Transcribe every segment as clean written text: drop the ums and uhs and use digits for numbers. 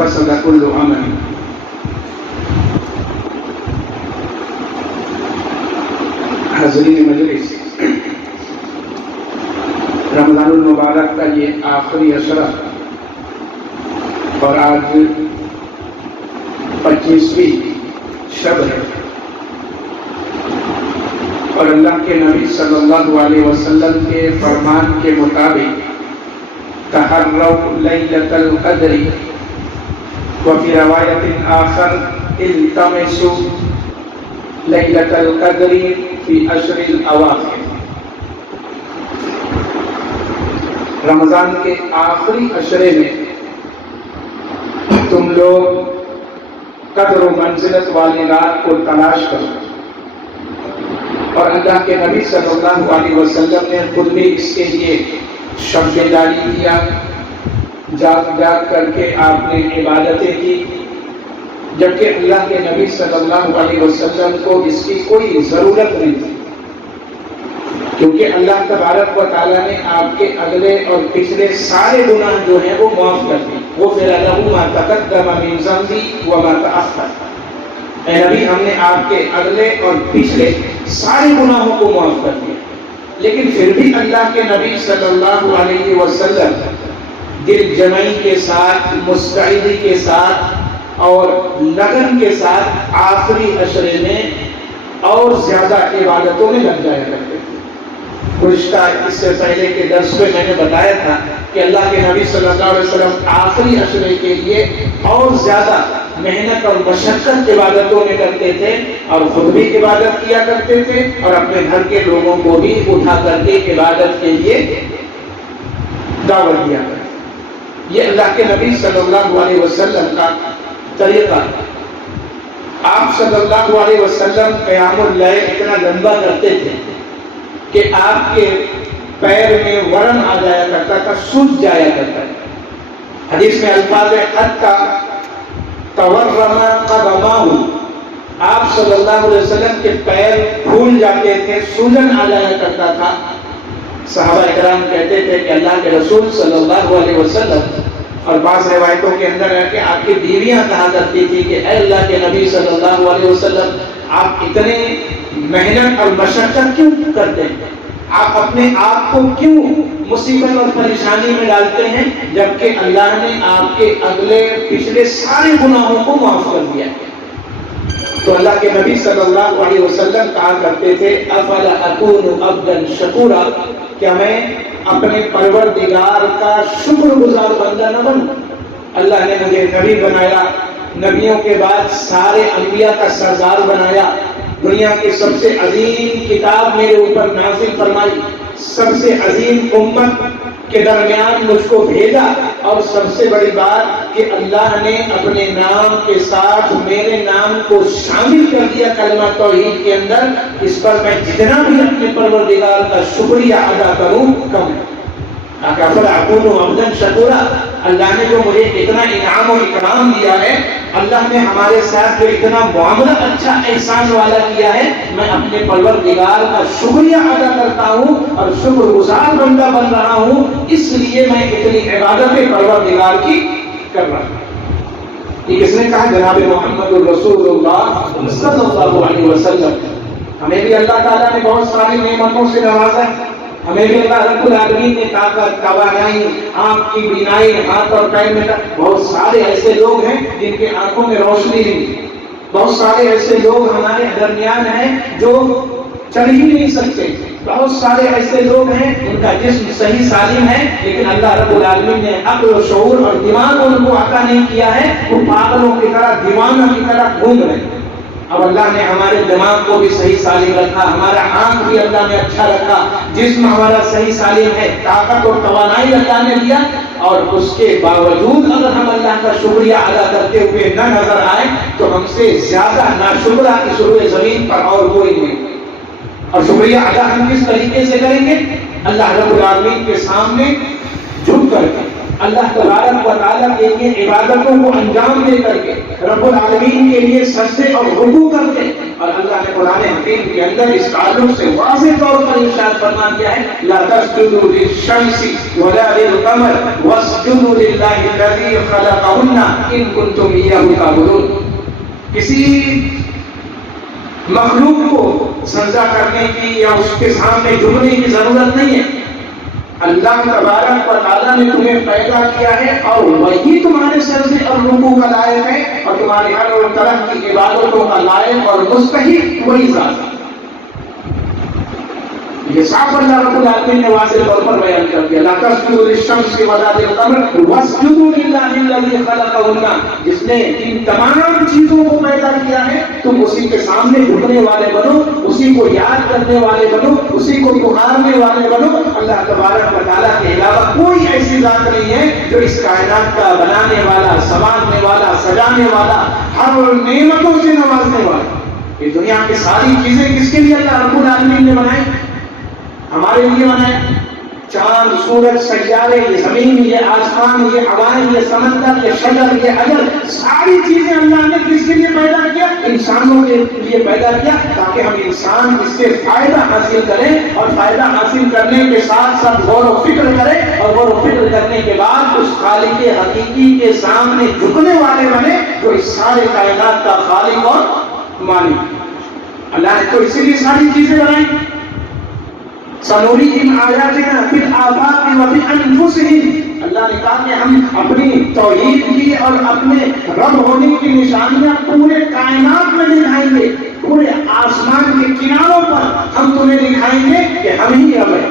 وفسد كل عمل. حاضرین مجلس، رمضان المبارک کا یہ آخری عشرہ اور آج 25ویں شب ہے، اور اللہ کے نبی صلی اللہ علیہ وسلم کے فرمان کے مطابق تحروا لیلۃ القدر، وفی روایت آخر التمسوا لیلۃ القدر فی عشر الاواخر. رمضان کے آخری عشرے میں تم لوگ قدر و منزلت والی رات کو تلاش کرو، اور اللہ کے نبی صلی اللہ علیہ وسلم نے خود بھی اس کے لیے شب بیداری کیا، جاگ جاگ کر کے آپ نے عبادتیں کی، جبکہ اللہ کے نبی صلی اللہ علیہ وسلم کو اس کی کوئی ضرورت نہیں تھی، کیونکہ اللہ تبارک و تعالیٰ نے آپ کے اگلے اور پچھلے سارے گناہ جو ہیں وہ معاف کر دیے. غفر لہ ما تقدم من ذنبہ وما تأخر. اے نبی، ہم نے آپ کے اگلے اور پچھلے سارے گناہوں کو معاف کر دیا. لیکن پھر بھی اللہ کے نبی صلی اللہ علیہ وسلم دل جمعی کے ساتھ، مستعدی کے ساتھ اور لگن کے ساتھ آخری عشرے میں اور زیادہ عبادتوں میں لگ جایا کرتے تھے. گزشتہ اس سے پہلے کے درس میں نے بتایا تھا کہ اللہ کے نبی صلی اللہ علیہ وسلم آخری عشرے کے لیے اور زیادہ محنت اور مشقت عبادتوں میں کرتے تھے، اور خود بھی عبادت کیا کرتے تھے اور اپنے گھر کے لوگوں کو بھی اٹھا کر کے عبادت کے لیے دعوت دیا کرتے. یہ اللہ کے نبی صلی اللہ علیہ وسلم کا طریقہ. آپ صلی اللہ علیہ وسلم قیام اللیل اتنا لمبا کرتے تھے کہ آپ کے پیر میں ورم آ جایا کرتا تھا، سوج جایا کرتا تھا. حدیث میں الفاظ حتی تورم قدماہ، آپ صلی اللہ علیہ وسلم کے پیر پھول جاتے تھے، سوجن آ جایا کرتا تھا. صحابہ اکرام کہتے تھے کہ اللہ کے رسول صلی اللہ علیہ وسلم، اور بعض روایتوں کے اندر ہے کہ آپ کی بیویاں کہا کرتی تھی کہ اے اللہ کے نبی صلی اللہ علیہ وسلم، آپ اتنے محنت اور مشقت کیوں کرتے ہیں؟ آپ اپنے آپ کو کیوں مصیبت اور پریشانی میں ڈالتے ہیں، جبکہ اللہ نے آپ کے اگلے پچھلے سارے گناہوں کو معاف کر دیا ہے؟ تو اللہ کے نبی صلی اللہ علیہ وسلم کہا کرتے تھے افلا اکون عبدا شکورا، کیا میں اپنے پروردگار کا شکر گزار بندہ نہ بنوں؟ اللہ نے مجھے نبی بنایا، نبیوں کے بعد سارے انبیاء کا سردار بنایا، دنیا کی سب سے عظیم کتاب میرے اوپر نازل فرمائی، سب سے عظیم امت کے درمیان مجھ کو بھیجا، اور سب سے بڑی بات کہ اللہ نے اپنے نام کے ساتھ میرے نام کو شامل کر دیا کلمہ توحید کے اندر. اس پر میں جتنا بھی اپنے پروردگار کا شکریہ ادا کروں کم ہے. اللہ نے جو مجھے اتنا انعام و اکرام دیا ہے، اللہ نے ہمارے ساتھ جو اتنا معاملہ اچھا احسان والا کیا ہے، میں اپنے پروردگار کا شکریہ ادا کرتا ہوں اور شکر گزار بندہ بن رہا ہوں. اس لیے میں اتنی عبادت پروردگار کی کر رہا ہوں. یہ کس نے کہا؟ جناب محمد رسول اللہ صلی اللہ علیہ وسلم. ہمیں بھی اللہ تعالیٰ نے بہت ساری نعمتوں سے نوازا ہے. ہمیں بھی اللہ رب العالمین نے طاقت، توانائی، آنکھ کی بینائی، ہاتھ اور پیر میں. بہت سارے ایسے لوگ ہیں جن کے آنکھوں میں روشنی نہیں. بہت سارے ایسے لوگ ہمارے درمیان ہیں جو چل ہی نہیں سکتے. بہت سارے ایسے لوگ ہیں ان کا جسم صحیح سالم ہے، لیکن اللہ رب العالمین نے عقل و شعور اور دماغ ان کو عطا نہیں کیا ہے. وہ پاگلوں کی طرح، دیوانوں کی طرح گھوم رہے ہیں. اب اللہ نے ہمارے دماغ کو بھی صحیح سالم رکھا، ہمارا آنکھ بھی اللہ نے اچھا رکھا، جسم ہمارا صحیح سالم ہے، طاقت اور توانائی اللہ نے دیا، اور اس کے باوجود اگر ہم اللہ کا شکریہ ادا کرتے ہوئے نہ نظر آئے تو ہم سے زیادہ ناشکرہ اس روئے زمین پر اور کوئی نہیں. اور شکریہ ادا ہم کس طریقے سے کریں گے؟ اللہ رب العالمین کے سامنے جھک کر کے، اللہ تبارک و تعالیٰ کے لیے عبادتوں کو انجام دے کر کے، رب العالمین کے لیے سجدے اور رکوع کر کے، اور اللہ نے قرآن حکیم کے اندر اس تعلق سے واضح طور پر ارشاد فرما دیا ہے لا تسجدوا للشمس ولا للقمر واسجدوا للہ الذی خلقہن ان کنتم ایہ تعبدون. کسی مخلوق کو سجدہ کرنے کی یا اس کے سامنے جھکنے کی ضرورت نہیں ہے. اللہ تبارک و تعالیٰ نے تمہیں پیدا کیا ہے اور وہی تمہارے سجدے اور رکوع کا لائق ہے اور تمہاری ہر طرح کی عبادتوں کا لائق اور مستحق وہی ذات ہے. یہ صاف اللہ رب العالمین نے واضح طور پر بیان کر دیا لا تسجدوا للشمس ولا للقمر واسجدوا للہ الذی خلقہن. جس نے ان تمام چیزوں کو پیدا کیا ہے تم اسی کے سامنے جھکنے والے بنو, اسی کو یاد کرنے والے بنو, اسی کو پکارنے والے بنو. اللہ تبارک و تعالیٰ کے علاوہ کوئی ایسی ذات نہیں ہے جو اس کائنات کا بنانے والا, سنوارنے والا, سجانے والا, ہر نعمتوں سے نوازنے والا. یہ دنیا کی ساری چیزیں کس کے لیے اللہ رب العالمین نے بنائی؟ ہمارے لیے بنائے. چاند, سورج, سیارے, یہ زمین, یہ آسمان, یہ ہوائیں, یہ سمندر, یہ شجر, یہ حجر, ساری چیزیں اللہ نے کس کے لیے پیدا کیا؟ انسانوں کے لیے پیدا کیا تاکہ ہم انسان اس سے فائدہ حاصل کریں اور فائدہ حاصل کرنے کے ساتھ ساتھ غور و فکر کریں اور غور و فکر کرنے کے بعد اس خالق حقیقی کے سامنے جھکنے والے بنے جو اس سارے کائنات کا خالق اور مالک. اللہ نے تو اسی لیے ساری چیزیں بنائی. سنوریہم آیاتنا فی الآفاق وفی انفسہم. اللہ نے کہا کہ ہم اپنی توحید کی اور اپنے رب ہونے کی نشانیاں پورے کائنات میں دکھائیں گے. پورے آسمان کے کناروں پر ہم تمہیں دکھائیں گے کہ ہم ہی رب ہیں.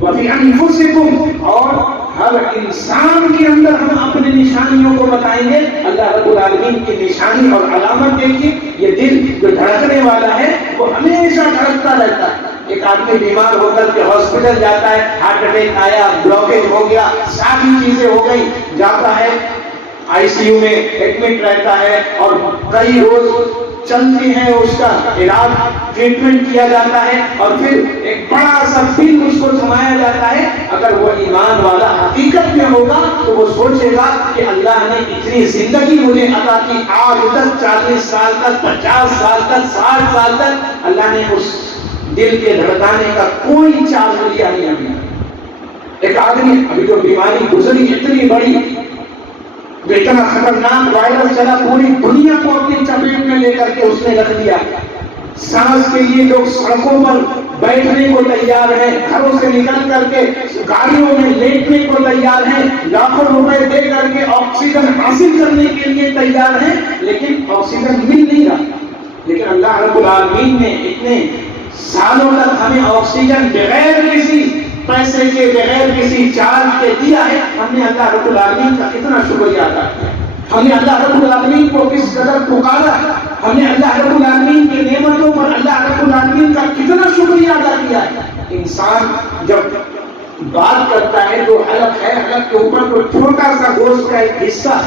وفی انفسکم, اور ہر انسان کے اندر ہم اپنی نشانیوں کو بتائیں گے. اللہ رب العالمین کی نشانی اور علامت دیکھیے, یہ دل جو دھڑکنے والا ہے وہ ہمیشہ دھڑکتا رہتا ہے. ایک آدمی بیمار ہو کر کے ہاسپٹل جاتا ہے, ہارٹ اٹیک آیا, بلاکیج ہو گیا, ساری چیزیں ہو گئی, جاتا ہے آئی سی یو میں ایڈمٹ رہتا ہے اور کئی روز چلتی ہے اس کا علاج, ٹریٹمنٹ کیا جاتا ہے اور پھر ایک بڑا سا بل اس کو سمایا جاتا ہے. اگر وہ ایمان والا حقیقت میں ہوگا تو وہ سوچے گا کہ اللہ نے اتنی زندگی مجھے عطا کی, آج تک 40 سال تک, 50 سال تک, 60 سال تک اللہ نے اس دل کے دھڑکانے کا کوئی چارج لیا نہیں ابھی. ایک آدمی ابھی جو بیماری گزری اتنی بڑی, اتنا خطرناک وائرس چلا, پوری دنیا کو اپنی چپیٹ میں لے کر کے اس نے رکھ دیا. سانس کے لیے لوگ سڑکوں پر بیٹھنے کو تیار ہیں, گھروں سے نکل کر کے گاڑیوں میں لیٹنے کو تیار ہیں, لاکھوں روپے دے کر کے آکسیجن حاصل کرنے کے لیے تیار ہیں, لیکن آکسیجن مل نہیں رہا. لیکن اللہ رب العالمین نے اتنے سالوں تک ہمیں آکسیجن بغیر کسی پیسے کے, بغیر کسی چارج کے دیا ہے. ہم نے اللہ رب العالمین کا کتنا شکریہ ادا کیا, ہم نے اللہ رب العالمین کو کس قدر پکارا, ہم نے اللہ رب العالمین کی نعمتوں پر اللہ رب العالمین کا کتنا شکریہ ادا کیا ہے. انسان جب بات کرتا ہے تو حلق ہے, حلق کے اوپر کوئی چھوٹا سا گوشت کا ایک حصہ,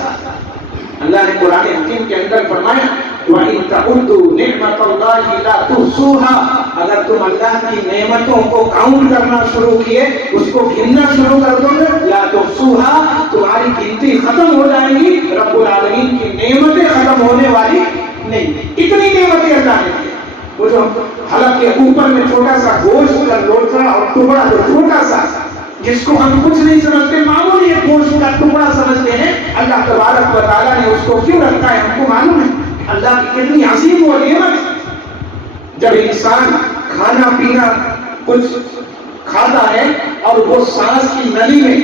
اللہ نے قرآن حکیم کے اندر فرمایا وَإِن تَعُدُّوا نِعْمَةَ اللَّهِ لَا تُحْصُوهَا. اگر تم اللہ کی نعمتوں کو کاؤنٹ کرنا شروع کیے, اس کو گننا شروع کر دو گے, لَا تُحْصُوهَا, تمہاری گنتی ختم ہو جائے گی. رب العالمین کی نعمتیں ختم ہونے والی نہیں. اتنی نعمتیں اللہ نے دی. وہ جو حلق کے اوپر میں چھوٹا سا گوشت کا لوٹا اور ٹکڑا, جو چھوٹا سا جس کو ہم کچھ نہیں سمجھتے, معمولی ایک گوشت کا ٹکڑا سمجھتے ہیں, اللہ تبارک و تعالیٰ نے اس کو کیوں رکھا ہے ہم کو معلوم ہے. اللہ کی کتنی عظیم وہ نعمت. جب انسان کھانا پینا کچھ کھاتا ہے اور وہ سانس کی نلی میں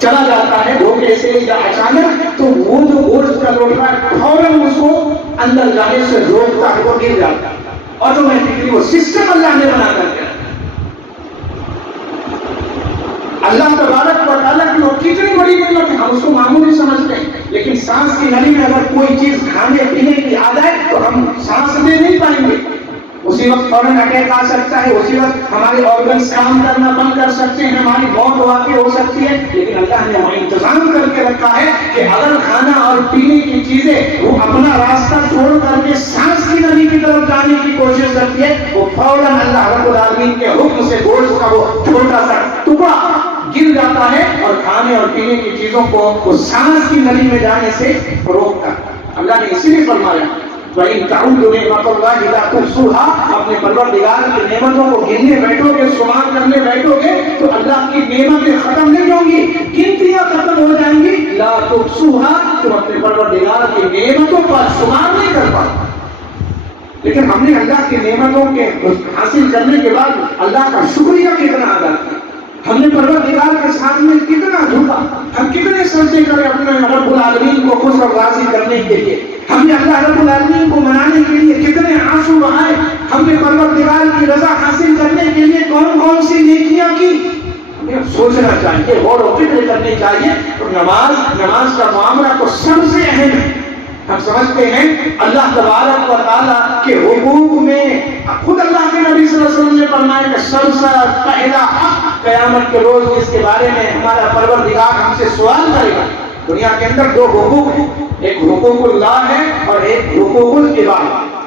چلا جاتا ہے دھوکے سے یا اچانک, تو وہ جو گوشت کا لوٹا ہے فوراً اس کو اندر جانے سے روکتا ہے, وہ گر جاتا ہے. آٹومیٹکلی وہ سسٹم اللہ نے بنا کر کے اللہ تبارک و تعالیٰ کی وہ کتنی بڑی نعمت ہے, ہم اس کو معمولی سمجھتے ہیں. لیکن سانس کی نلی میں اگر کوئی چیز کھانے پینے کی آ جائے تو ہم سانس لے نہیں پائیں گے. اسی وقت فوراً اٹیک آ سکتا ہے, اسی وقت ہمارے آرگنز کام کرنا بند کر سکتے ہیں, ہماری موت واقع ہو سکتی ہے. لیکن اللہ نے وہاں انتظام کر کے رکھا ہے کہ اگر کھانا اور پینے کی چیزیں وہ اپنا راستہ چھوڑ کر کے سانس کی نلی کی طرف جانے کی کوشش کرتی ہے, وہ فوراً اللہ رب العالمین کے حکم سے گوشت کا وہ چھوٹا سا ٹکڑا گر جاتا ہے اور کھانے اور پینے کی چیزوں کو وہ سانس کی نلی میں جانے سے روکتا ہے. اللہ نے اسی لیے فرمایا وَإِن تَعُدُّوا نِعْمَةَ اللَّهِ لَا تُحْصُوهَا، اپنے پروردگار کی نعمتوں کو گننے بیٹھو گے، شمار کرنے بیٹھو گے تو اللہ کی نعمتیں ختم نہیں ہوں گی، گنتیاں ختم ہو جائیں گی. لا تحصوها، تم اپنے پروردگار کی نعمتوں پر شمار نہیں کر پاتے. لیکن ہم نے اللہ کی نعمتوں کے حاصل کرنے کے بعد اللہ کا شکریہ کتنا ادا کیا، ہم نے پروردگار کے سامنے کتنا جھکا، ہم کتنے سجدے کرے اپنے رب العالمین کو خوش اور راضی کرنے کے لیے، ہم نے اللہ رب العالمین کو منانے کے لیے کتنے آنسو بہائے، ہم نے پروردگار کی رضا حاصل کرنے کے لیے کون کون سی نیکیاں کی. ہمیں سوچنا چاہیے، غور و فکر کرنی چاہیے. اور نماز کا معاملہ تو سب سے اہم ہے. ہم سمجھتے ہیں اللہ تبارک و تعالیٰ کے حقوق میں خود اللہ کے نبی صلی اللہ علیہ وسلم نے فرمایا کہ سب سے پہلا حق قیامت کے روز جس کے بارے میں ہمارا پروردگار ہم سے سوال کرے گا. دنیا کے اندر دو حقوق ہیں، ایک حقوق اللہ ہے اور ایک حقوق العباد،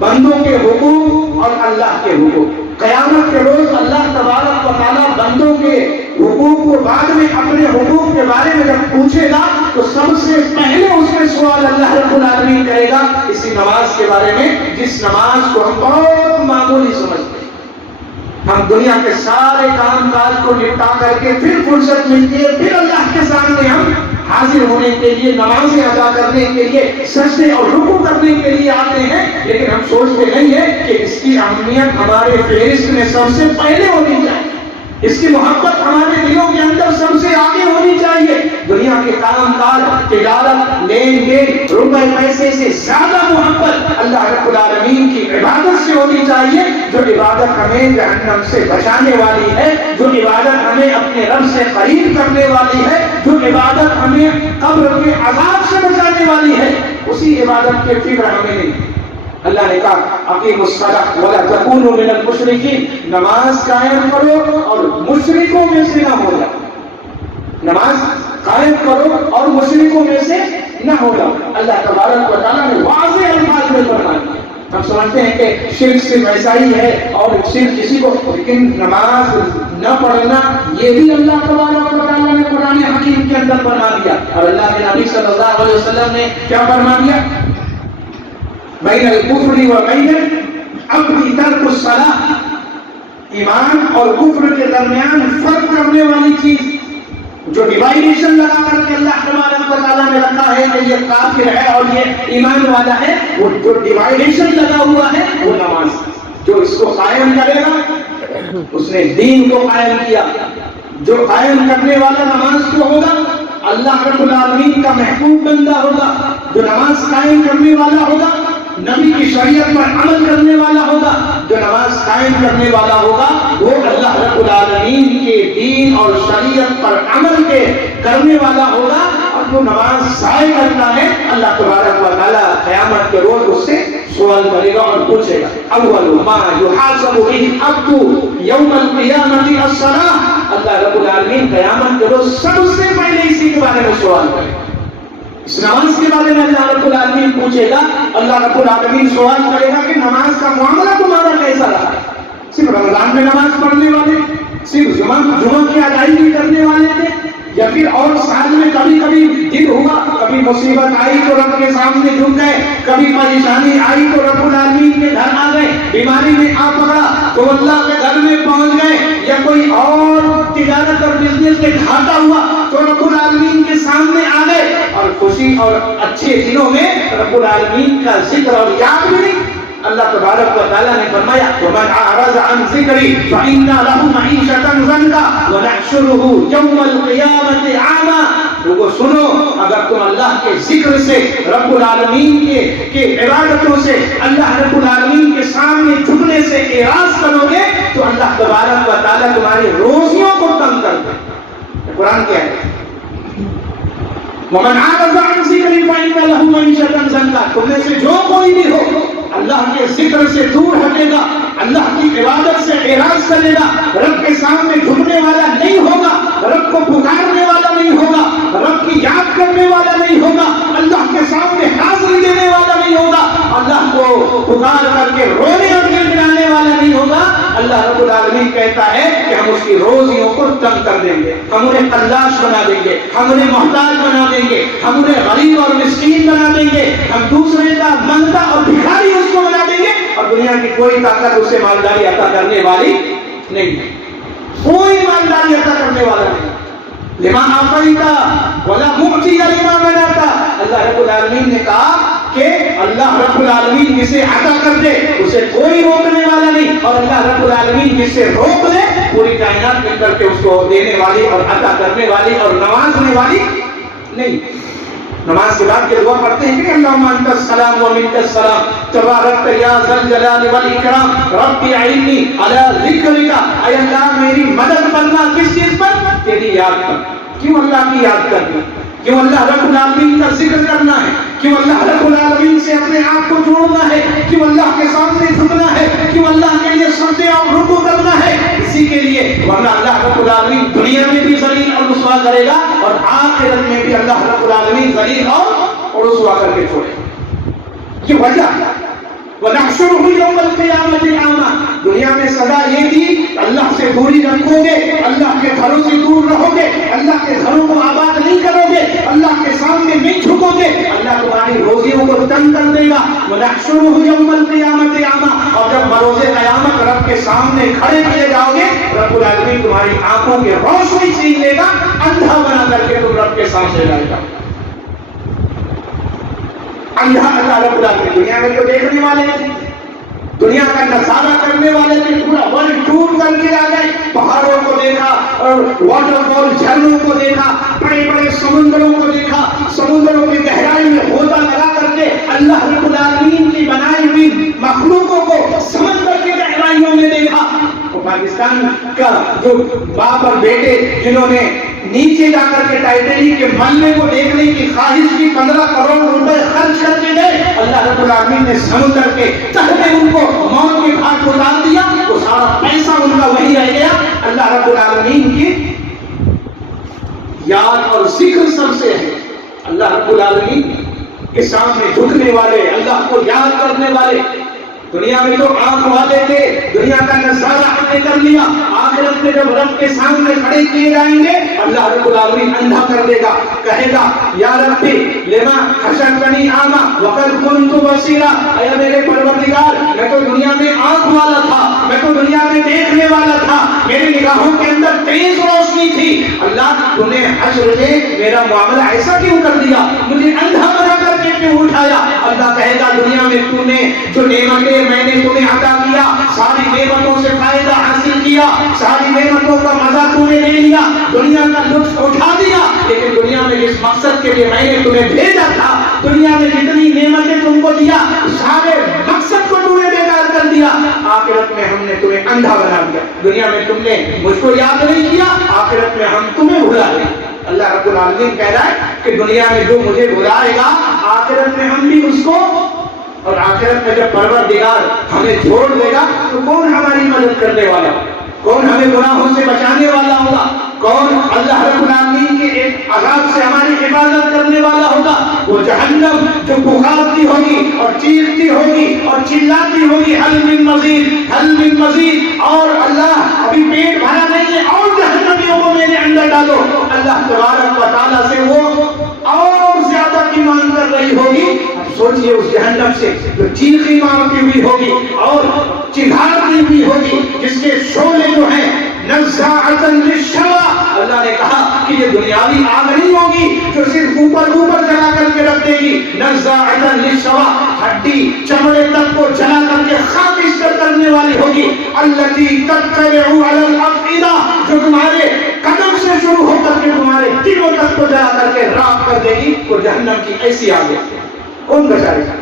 بندوں کے حقوق اور اللہ کے حقوق. قیامت کے روز اللہ تبارک و تعالیٰ بندوں کے حقوق کو بعد میں اپنے حقوق کے بارے میں جب پوچھے گا تو سب سے پہلے اس میں سوال اللہ رب العالمین کرے گا اسی نماز کے بارے میں، جس نماز کو ہم بہت معمولی سمجھتے ہیں. ہم دنیا کے سارے کام کاج کو نپٹا کر کے پھر فرصت ملتی ہے، پھر اللہ کے سامنے ہم حاضر ہونے کے لیے، نمازیں ادا کرنے کے لیے، سجدے اور رکوع کرنے کے لیے آتے ہیں. لیکن ہم سوچتے نہیں ہیں کہ اس کی اہمیت ہمارے فہرست میں سب سے پہلے ہونی چاہیے، اس کی محبت ہمارے دلوں کے اندر سب سے آگے ہونی چاہیے. دنیا کے کام کاج، تجارت، لین دین، روپے پیسے سے زیادہ محبت اللہ رب العالمین کی عبادت سے ہونی چاہیے، جو عبادت ہمیں جہنم سے بچانے والی ہے، جو عبادت ہمیں اپنے رب سے قریب کرنے والی ہے، جو عبادت ہمیں قبر کے عذاب سے بچانے والی ہے. اسی عبادت کی فکر ہمیں نہیں. اللہ نے کہا اقیموا الصلاۃ ولا تکونوا من المشرکین، نماز قائم کرو اور مشرکوں میں سے نہ ہو جاؤ. نماز قائم کرو اور مشرکوں میں سے نہ ہو جاؤ. اللہ تبارک و تعالیٰ نے واضح الفاظ میں فرمایا. ہم سمجھتے ہیں کہ شرک صرف ایسا ہی ہے اور صرف کسی کو، لیکن نماز نہ پڑھنا یہ بھی اللہ تبارک و تعالیٰ نے قرآن حکیم کے اندر فرما دیا. اور اللہ کے نبی صلی اللہ علیہ وسلم نے کیا فرما دیا؟ بین الکفر و بین العبد ترک الصلاۃ، ایمان اور کفر کے درمیان فرق کرنے والی چیز جو ڈیوائڈیشن لگا کر کے اللہ تبارک و تعالیٰ نے رکھا ہے کہ یہ کافر ہے اور یہ ایمان والا ہے، وہ جو ڈیوائڈیشن لگا ہوا ہے وہ نماز. جو اس کو قائم کرے گا اس نے دین کو قائم کیا. جو قائم کرنے والا نماز کو ہوگا اللہ رب العالمین کا محبوب بندہ ہوگا. جو نماز قائم کرنے والا ہوگا نبی کی شریعت پر عمل کرنے والا ہوگا. جو نماز قائم کرنے والا ہوگا وہ اللہ رب العالمین کے دین اور شریعت پر عمل کے کرنے والا ہوگا. اور جو نماز ضائع کرتا ہے اللہ تبارک و تعالیٰ قیامت کے روز اس سے سوال کرے گا اور پوچھے گا. اول ما یحاسب به العبد یوم القیامة الصلاۃ، اللہ رب العالمین قیامت کے روز سب سے پہلے اسی کے بارے میں سوال کرے گا. اس نماز کے بارے میں اللہ رب العالمین پوچھے گا. اللہ رب العالمین سوال کرے گا کہ نماز کا معاملہ تمہارا کیسا رہا؟ صرف رمضان میں نماز پڑھنے والے، صرف جمعہ کی ادائیگی کرنے والے تھے، یا پھر اور سال میں کبھی کبھی دن ہوا، کبھی مصیبت آئی تو رب کے سامنے جھک گئے، کبھی پریشانی آئی تو رب العالمین کے گھر آ گئے، بیماری میں آ پکڑا تو اللہ کے گھر میں پہنچ گئے، یا کوئی اور تجارت اور بزنس میں گھاٹا ہوا تو رب العالمین کے سامنے آ گئے. اور خوشی اور اچھے دنوں میں رب العالمین کا ذکر اور یاد بھی نہیں. اللہ تبارک و تعالیٰ نے فرمایا وَمَنْ أَعْرَضَ عَنْ ذِكْرِي فَإِنَّ لَهُ مَعِيشَةً ضَنْكًا وَنَحْشُرُهُ يَوْمَ الْقِيَامَةِ أَعْمَىٰ. لوگوں سنو، اگر تم اللہ کے ذکر سے، رب العالمین کے عبادتوں سے، اللہ رب العالمین کے سامنے جھکنے سے اعراض کرو گے تو اللہ تبارک و تعالیٰ تمہاری روزیوں کو تنگ کر دے. قرآن کیا ہے؟ وَمَنْ أَعْرَضَ عَنْ ذِكْرِي فَإِنَّ لَهُ مَعِيشَةً ضَنْكًا. تم میں سے جو کوئی بھی ہو اللہ کے ذکر سے دور ہٹے گا، اللہ کی عبادت سے اعراض کرے گا، رب کے سامنے جھکنے والا نہیں ہوگا، رب کو پکارنے والا نہیں ہوگا، رب کی یاد کرنے والا نہیں ہوگا، اللہ کے سامنے حاضری دینے والا نہیں ہوگا، اللہ کو پکار کر کے رونے اور گڑگڑانے والا نہیں ہوگا. اللہ رب العالمین کہتا ہے کہ ہم اس کی روزیوں کو تنگ کر دیں گے، ہم انہیں قلاش بنا دیں گے، ہم انہیں محتاج بنا دیں گے، ہم انہیں غریب اور مسکین بنا دیں گے، ہم دوسرے کا منگتا اور بھکاری اس کو بنا دیں گے، اور دنیا کی کوئی طاقت اسے مالداری عطا کرنے والی نہیں ہے، کوئی مالداری عطا کرنے والا نہیں۔ لما آفیتا ولا معطی لما منعتا، اللہ رب العالمین نے کہا کہ اللہ رب العالمین جسے عطا کر دے اسے کوئی روکنے والا نہیں، اور اللہ رب العالمین جسے روک دے پوری کائنات مل کر کے اس کو دینے والی اور عطا کرنے والی اور نوازنے والی نہیں۔ نماز کے بعد کے دعا پڑھتے ہیں کہ اللہم انت السلام و منک السلام تبارک یا ذا الجلال والاکرام رب اعینی علی ذکرک، اے اللہ میری مدد کرنا کس چیز پر؟ تیری یاد پر۔ کیوں اللہ کی یاد کرنا؟ کیوں اللہ رب العالمین کا ذکر کرنا ہے؟ کیوں اللہ رب العالمین سے اپنے آپ کو جوڑنا ہے؟ کیوں اللہ کے سامنے جھکنا ہے؟ کیوں اللہ کے لیے سجدے اور رکوع کرنا ہے؟ اسی کے لیے، ورنہ اللہ رب العالمین دنیا میں بھی ذلیل اور رسوا کرے گا اور آخرت میں بھی اللہ رب العالمین ذلیل اور رسوا کر کے چھوڑے گا۔ یہ وجہ وَنَحْشُرُهُ يَوْمَ الْقِيَامَةِ أَعْمَى، دنیا میں سزا یہ دی اللہ سے دوری رکھو گے، اللہ کے گھروں سے دور رہو گے، اللہ کے گھروں کو آباد نہیں کرو گے، اللہ کے سامنے نہیں جھکو گے، اللہ تمہاری روزیوں کو تنگ کر دے گا۔ وَنَحْشُرُهُ يَوْمَ الْقِيَامَةِ أَعْمَى، اور جب بروز قیامت رب کے سامنے کھڑے کیے جاؤ گے، رب العالمین تمہاری آنکھوں کی روشنی چھین لے گا، اندھا بنا کر کے تم رب کے سامنے لائے گا۔ اندھا اللہ رب العالمین دنیا میں تو دیکھنے والے ہیں، دنیا کا نظارہ کرنے والے تھے، پورا ورلڈ ٹور کر کے آ گئے، پہاڑوں کو دیکھا اور واٹر فال جھرنوں کو دیکھا، بڑے بڑے سمندروں کو دیکھا، سمندروں کی گہرائی میں ہوتا لگا کر کے اللہ رب العالمین کی بنائی ہوئی مخلوقوں کو سمندر کی گہرائیوں میں دیکھا۔ تو پاکستان کا جو باپ اور بیٹے جنہوں نے نیچے جا کر کے ٹائٹینک کے ملبے کو دیکھنے کی خواہش کی، 15 کروڑ روپے خرچ کر کے گئے، اللہ رب العالمین نے سمندر کے تہتے ان کو موت کے گھاٹ اتار دیا، وہ سارا پیسہ ان کا وہی رہ گیا۔ اللہ رب العالمین کی یاد اور ذکر سب سے ہے، اللہ رب العالمین کے سامنے جھکنے والے، اللہ کو یاد کرنے والے۔ دنیا میں تو آنکھ والے تھے، دنیا کا نظارہ ہم نے کر لیا، آخرت میں جب رب کے سامنے کھڑے کیے جائیں گے اللہ رب العالمین اندھا کر دے گا، کہے گا یا ربی لما حشرتنی اعمی وقد كنت بصیرا، اے میرے پروردگار میں تو دنیا میں آنکھ والا تھا، میں تو دنیا میں دیکھنے والا تھا، میری نگاہوں کے اندر تیز روشنی تھی، اللہ تو نے حشر میں میرا معاملہ ایسا کیوں کر دیا، مجھے اندھا بنا کر کے کیوں اٹھایا؟ اللہ کہے گا دنیا میں تو نے جو نعمتیں میں نے تمہیں عطا کیا، ساری نعمتوں سے فائدہ حاصل کیا، ساری نعمتوں کا مزہ تم نے لے لیا، دنیا کا لطف اٹھا دیا، لیکن دنیا میں جس مقصد کے لیے میں نے تمہیں بھیجا تھا، دنیا میں جتنی نعمتیں تم کو دیا سارے مقصد کو تم نے بیکار کر دیا، آخرت میں ہم نے تمہیں اندھا بنا دیا، دنیا میں تم نے مجھ کو یاد نہیں کیا، آخرت میں ہم تمہیں بھلا دیں۔ اللہ رب العالمین کہہ رہا ہے کہ دنیا میں جو مجھے بلائے گا آخرت میں ہم بھی اس کو، اور آخرت میں جب پروردگار ہمیں چھوڑ دے گا تو کون ہماری مدد کرنے والا، کون ہمیں گناہوں سے بچانے والا ہوگا، کون اللہ رب العالمین کے ایک عذاب سے ہماری حفاظت کرنے والا ہوگا؟ وہ جہنم جو پکارتی ہوگی اور چیختی ہوگی اور چلاتی ہوگی حل من مزید، حل من مزید، اور اللہ ابھی پیٹ بھرا نہیں ہے اور جہنمیوں کو میرے اندر ڈالو، اللہ تبارک و تعالیٰ سے وہ اور زیادہ کی مانگ کر رہی ہوگی۔ سوچئے اس جہنم سے جو چیخی مارتی ہوئی ہوگی اور چڑھاتی ہوئی ہوگی، جس کے شعلے جو ہیں نزاعۃ للشوا، اللہ نے کہا کہ یہ دنیاوی آگ نہیں ہوگی جو صرف اوپر جلا کر کے رکھ دے گی، نزاعۃ للشوا، ہڈی چمڑے تک کو جلا کر کے خاکستر کرنے والی ہوگی، التی تطلع علی الافئدہ، جو تمہارے قدم سے شروع ہو کر کے تمہارے دلوں تک کو جلا کر کے راکھ کر دے گی۔ وہ جہنم کی ایسی آگ ہے، کون بچائے گا؟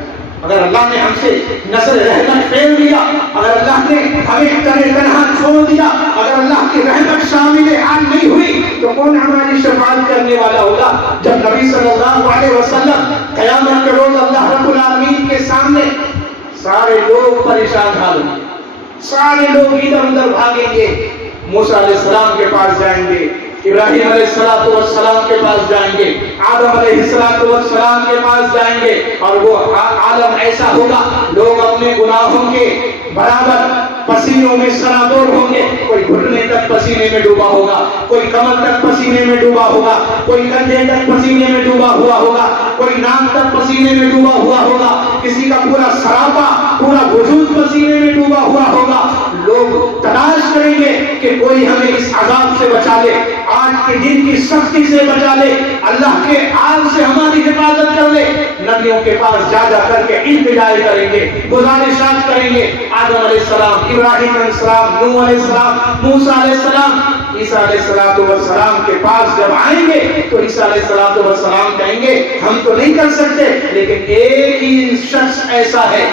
اگر اللہ نے ہم سے نسل رحمت پھیر دیا، اگر اللہ نے ہمیں تنہا چھوڑ دیا، اگر اللہ کی رحمت شامل حال نہیں ہوئی تو کون ہماری شفاعت کرنے والا ہوگا؟ جب نبی صلی اللہ علیہ وسلم قیامت کے روز اللہ رب العالمین کے سامنے سارے لوگ پریشان حال ہوں گے، سارے لوگ ادھر ادھر بھاگیں گے، موسیٰ علیہ السلام کے پاس جائیں گے، ابراہیم علیہ السلام کے پاس جائیں گے، آدم علیہ السلام کے پاس جائیں گے، اور وہ عالم ایسا ہوگا لوگ اپنے گناہوں کے برابر پسینوں میں سرابور ہوں گے، کوئی گھٹنے تک پسینے میں ڈوبا ہوگا، کوئی کمر تک پسینے میں ڈوبا ہوگا، کوئی کندھے تک پسینے میں ڈوبا ہوا ہوگا، کوئی ناک تک پسینے میں ڈوبا ہوا ہوگا، کسی کا پورا سراپا، پورا وجود پسینے میں ڈوبا ہوا ہوگا. لوگ تلاش کریں گے کہ کوئی ہمیں اس عذاب سے بچا لے، آج کے دن کی سختی سے بچا لے، اللہ کے آگ سے ہماری حفاظت کر لے. نبیوں کے پاس جا جا کر کے التجائے کریں گے، گزارشات کریں گے. آدم علیہ السلام، ابراہیم علیہ السلام، نوح علیہ السلام، موسیٰ علیہ السلام، عیسیٰ علیہ السلام کے پاس جب آئیں گے تو عیسیٰ علیہ السلام کہیں گے ہم تو نہیں کر سکتے، لیکن ایک ہی شخص ایسا ہے،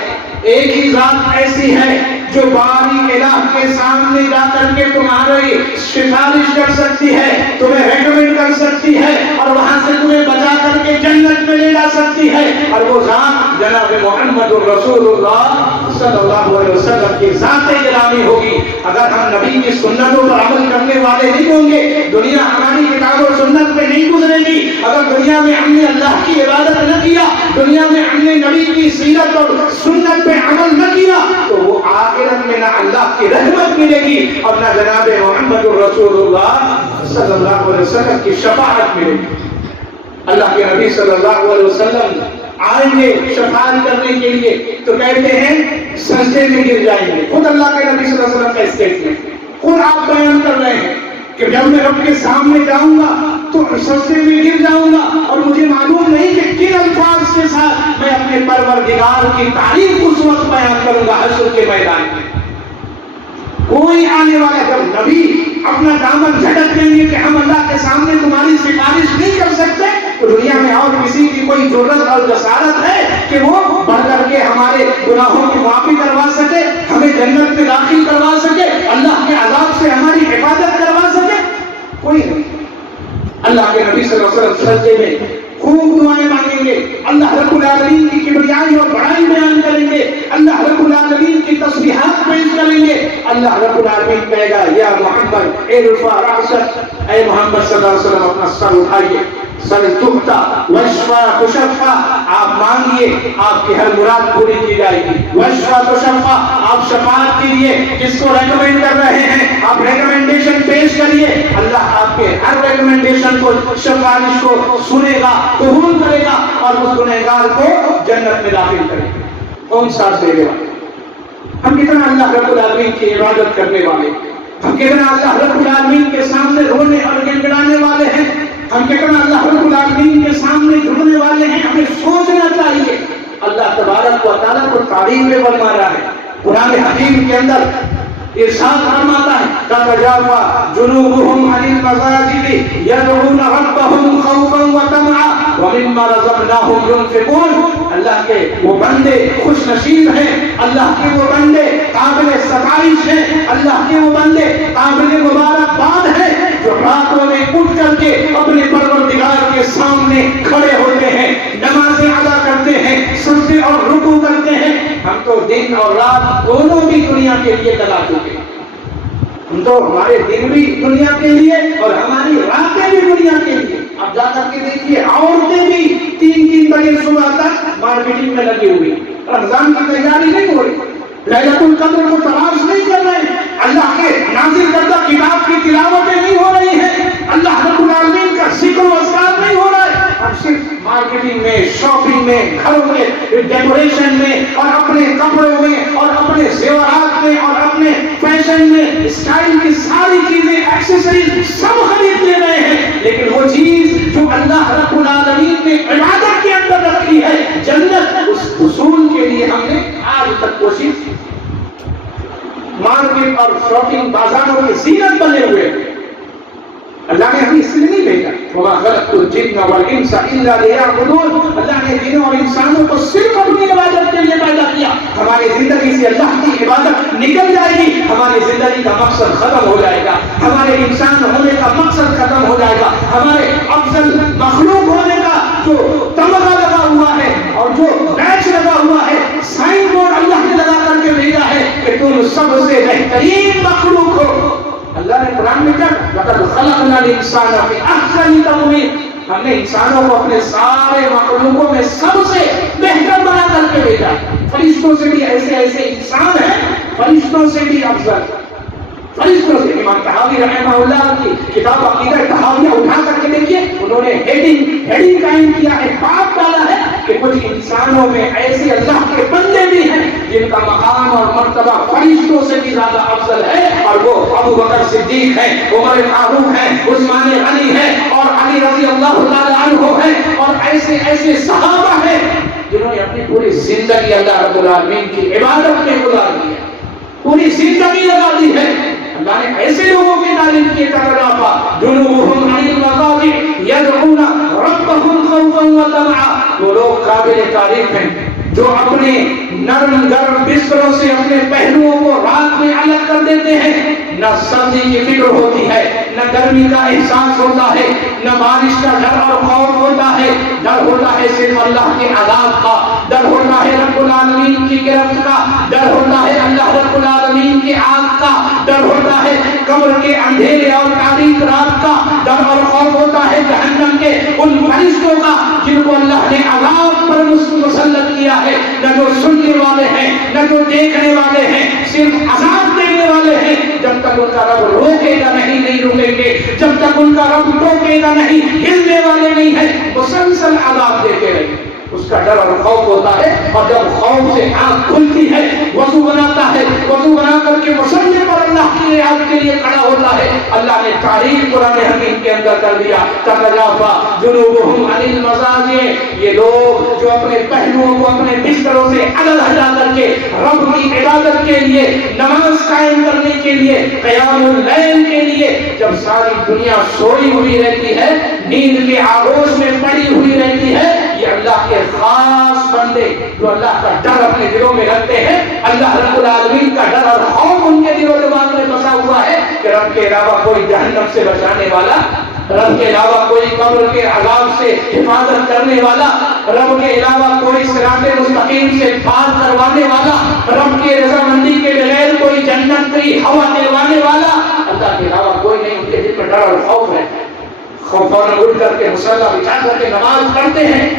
ایک ہی ذات ایسی ہے جو باری الہ کے سامنے جا کر کے تمہاری سفارش کر سکتی ہے، تمہیں ریکمینڈ کر سکتی ہے، اور وہاں سے تمہیں بچا کر کے جنت میں لے جا سکتی ہے. اور وہ ذات جناب محمد رسول اللہ صلی اللہ علیہ وسلم کی ذات گرامی ہوگی. اگر ہم نبی کی سنتوں پر عمل کرنے والے نہیں ہوں گے، دنیا ہماری کتاب و سنت پہ نہیں گزرے گی. اگر دنیا میں ہم نے اللہ کی عبادت نہ کیا، دنیا میں ہم نے نبی کی سیرت اور سنت پہ عمل نہ کیا، تو وہ آخرت میں نہ اللہ کی رحمت ملے گی اور نہ جناب محمد رسول اللہ صلی اللہ علیہ وسلم کی شفاعت ملے گی. اللہ کے نبی صلی اللہ علیہ وسلم آئیں گے شفاعت کرنے کے لیے تو کہتے ہیں سجدے میں گر جائیں گے. خود اللہ کے نبی صلی اللہ علیہ وسلم کا اسٹیٹمنٹ، خود آپ بیان کر رہے ہیں کہ جب میں رب کے سامنے جاؤں گا تو سجدے میں گر جاؤں گا، اور مجھے معلوم نہیں کہ کن الفاظ کے ساتھ میں اپنے پروردگار کی تعریف اس وقت بیان کروں گا حشر کے میدان میں. کوئی آنے والا جب نبی اپنا دامن جھٹک دیں گے کہ ہم اللہ کے سامنے تمہاری سفارش نہیں کر سکتے، تو دنیا میں اور کسی کی کوئی جرأت اور جسارت ہے کہ وہ بڑھ کر کے ہمارے گناہوں کی معافی کروا سکے، ہمیں جنت میں داخل کروا سکے، اللہ کے عذاب سے ہماری حفاظت کروا سکے؟ کوئی نہیں. اللہ کے نبی صلی اللہ علیہ وسلم سجدے میں خوب دعائیں مانگیں گے، اللہ رب العالمین کی کبریائی اور بڑائی بیان کریں گے، اللہ رب العالمین کی تسبیحات پیش کریں گے. اللہ رب العالمین کہے گا یا محمد ارفع رأسک، اے محمد صلی اللہ علیہ وسلم اپنا سر اٹھائیے، سر تختا وشفا تشفا، آپ مانگیے آپ کی ہر مراد پوری کی جائے گی. وشفا تشفا، آپ شفاعت کیجیے، جس کو ریکمینڈ کر رہے ہیں آپ ریکمینڈیشن پیش کریے، اللہ آپ کے ہر ریکمینڈیشن کو، سفارش کو سنے گا، قبول کرے گا اور اس گنہگار کو جنت میں داخل کرے گا. کون ساتھ دے گا؟ ہم کتنا اللہ رب العالمین کی عبادت کرنے والے، ہم کتنا اللہ رب العالمین کے سامنے رونے اور گڑگڑانے والے ہیں، ہم کتنا اللہ رب العالمین کے سامنے جھکنے والے ہیں. ہمیں سوچنا چاہیے. اللہ تبارک و تعالیٰ کو تعریف میں فرما رہا ہے. قرآن حکیم کے اندر ارشاد فرماتا ہے تتجافى جنوبهم عن المضاجع يدعون ربهم خوفا وطمعا ومما رزقناهم ينفقون. اللہ کے وہ بندے خوش نصیب ہیں، اللہ کے وہ بندے قابل ستائش ہیں، اللہ کے وہ بندے قابل مبارکباد ہیں جو راتوں میں اٹھ کر کے اپنے پروردگار کے سامنے کھڑے ہوتے ہیں، نمازیں ادا کرتے ہیں، سجدے اور رکوع کرتے ہیں. ہم تو دن اور رات دونوں بھی دنیا کے لیے لگا چکے ہیں. ہم تو ہمارے دن بھی دنیا کے لیے اور ہماری راتیں بھی دنیا کے لیے. اب جا کر کے دیکھیے عورتیں بھی 3 بجے صبح تک مارکیٹنگ میں لگی ہوئی، رمضان کی تیاری نہیں ہو رہی، لیلۃ القدر کو تلاش نہیں کر رہے ہیں، اللہ کے نازل کردہ کتاب کی تلاوتیں نہیں ہو رہی ہیں، اللہ رب العالمین کا ذکر و اذکار نہیں ہو رہا ہے. اب صرف مارکیٹنگ میں، شاپنگ میں، گھروں میں، ڈیکوریشن میں اور اپنے کپڑوں میں اور اپنے زیورات میں اور اپنے فیشن میں، اسٹائل کی ساری چیزیں، ایکسیسریز سب خرید لے رہے ہیں. لیکن وہ چیز جو اللہ رب العالمین نے عبادت کے اندر رکھی ہے، جنت، اس حصول کے لیے ہم نے آج تک کوشش. مارکیٹ اور شاپنگ بازاروں کے زینت بنے ہوئے ہیں. اللہ نے ہمیں اس لیے نہیں بھیجا وما خلقت الجن والانس الا ليعبدون. اللہ نے جنوں اور انسانوں کو صرف اپنی عبادت کے لیے پیدا کیا. ہماری زندگی سے اللہ کی عبادت نکل جائے گی، ہماری زندگی کا مقصد ختم ہو جائے گا، ہمارے انسان ہونے کا مقصد ختم ہو جائے گا، ہمارے افضل مخلوق ہونے کا جو تمغہ لگا ہوا ہے اور جو بیچ لگا ہوا ہے، سائن بورڈ اللہ نے لگا کر کے بھیجا ہے کہ تم سب سے بہترین مخلوق ہو. اللہ نے قرآن میں کیا لقد خلقنا الانسان فی احسن تقویم. ہم نے انسانوں کو اپنے سارے مخلوقوں میں سب سے بہتر بنا کر کے بھیجا. فرشتوں سے بھی ایسے ایسے انسان ہیں، فرشتوں سے بھی افضل، فرشتوں سے. امام طحاوی رحمہ اللہ کی کتاب عقیدہ طحاویہ اٹھا کر کے دیکھیے، انہوں نے ہیڈنگ قائم کیا ہے، باب ڈالا کہ کچھ انسانوں میں ایسے اللہ کے بندے بھی ہیں جن کا مقام اور مرتبہ فرشتوں سے بھی زیادہ افضل ہے، اور وہ ابو بکر صدیق ہے، عمر فاروق ہے، عثمان غنی ہے، اور علی رضی اللہ تعالی عنہ ہے، اور ایسے ایسے صحابہ ہیں جنہوں نے اپنی پوری زندگی اللہ رب العالمین کی عبادت میں گزار دی ہے، پوری زندگی لگا دی ہے۔ اللہ نے ایسے لوگوں کی تعریف کی، تتجافا جنوبهم عن المضاجع يدعون ربهم خوفا وطمعا، وہ لوگ قابل تعریف ہیں جو اپنے نرم گرم بستروں سے اپنے پہلوؤں کو رات میں الگ کر دیتے ہیں، نہ سردی کی فکر ہوتی ہے، نہ گرمی کا احساس ہوتا ہے، نہ بارش کا ڈر اور خوف ہوتا ہے، ڈر ہوتا ہے صرف اللہ کے عذاب کا، ڈر ہوتا ہے رب العالمین کی گرفت کا، ڈر ہوتا ہے اللہ رب العالمین کی آگ کا، ڈر ہوتا ہے قبر کے اندھیرے اور تاریک رات کا، ڈر اور خوف ہوتا ہے جہنم کے ان فرشتوں کا جن کو اللہ نے عذاب پر مسلط کیا ہے، نہ جو سننے والے ہیں نہ جو دیکھنے والے ہیں، صرف عذاب دینے والے ہیں۔ جب تک ان کا رب روکے گا نہیں رکیں گے، جب تک ان کا رب ٹوکے گا نہیں ہلنے والے نہیں ہیں، مسلسل عذاب دیتے رہیں۔ اس کا ڈر اور خوف ہوتا ہے، اور جب خوف سے آنکھ کھلتی ہے وضو بناتا ہے، وضو بنا کر کے مصلی پر اللہ کی یاد کے لیے کھڑا ہوتا ہے۔ اللہ نے تعریف قرآن حکیم کے اندر کر دیا، تتجافا جنوبهم عن المضاجع، یہ لوگ جو اپنے پہلوؤں کو اپنے بستروں سے الگ ہٹا کر کے رب کی عبادت کے لیے، نماز قائم کرنے کے لیے، قیام اللیل کے لیے، جب ساری دنیا سوئی ہوئی رہتی ہے، نیند کے آغوش میں پڑی ہوئی رہتی ہے، یہ اللہ کے خاص بندے جو اللہ کا ڈر اپنے دلوں میں رکھتے ہیں، اللہ رب العالمین کا ڈر اور خوف ان کے دل و دماغ میں بسا ہوا ہے کہ رب کے علاوہ کوئی جہنم سے بچانے والا، رب کے علاوہ کوئی قبر کے عذاب سے حفاظت کرنے والا، رب کے علاوہ کوئی صراط مستقیم سے پار کروانے والا، رب کی رضامندی کے بغیر کوئی جنت کی ہوا دلوانے والا، اللہ کے علاوہ کوئی نہیں۔ ان کے دل میں ڈر اور خوف ہے، خوفاً اٹھ کر کے مصلی بچھا کر کے نماز پڑھتے ہیں۔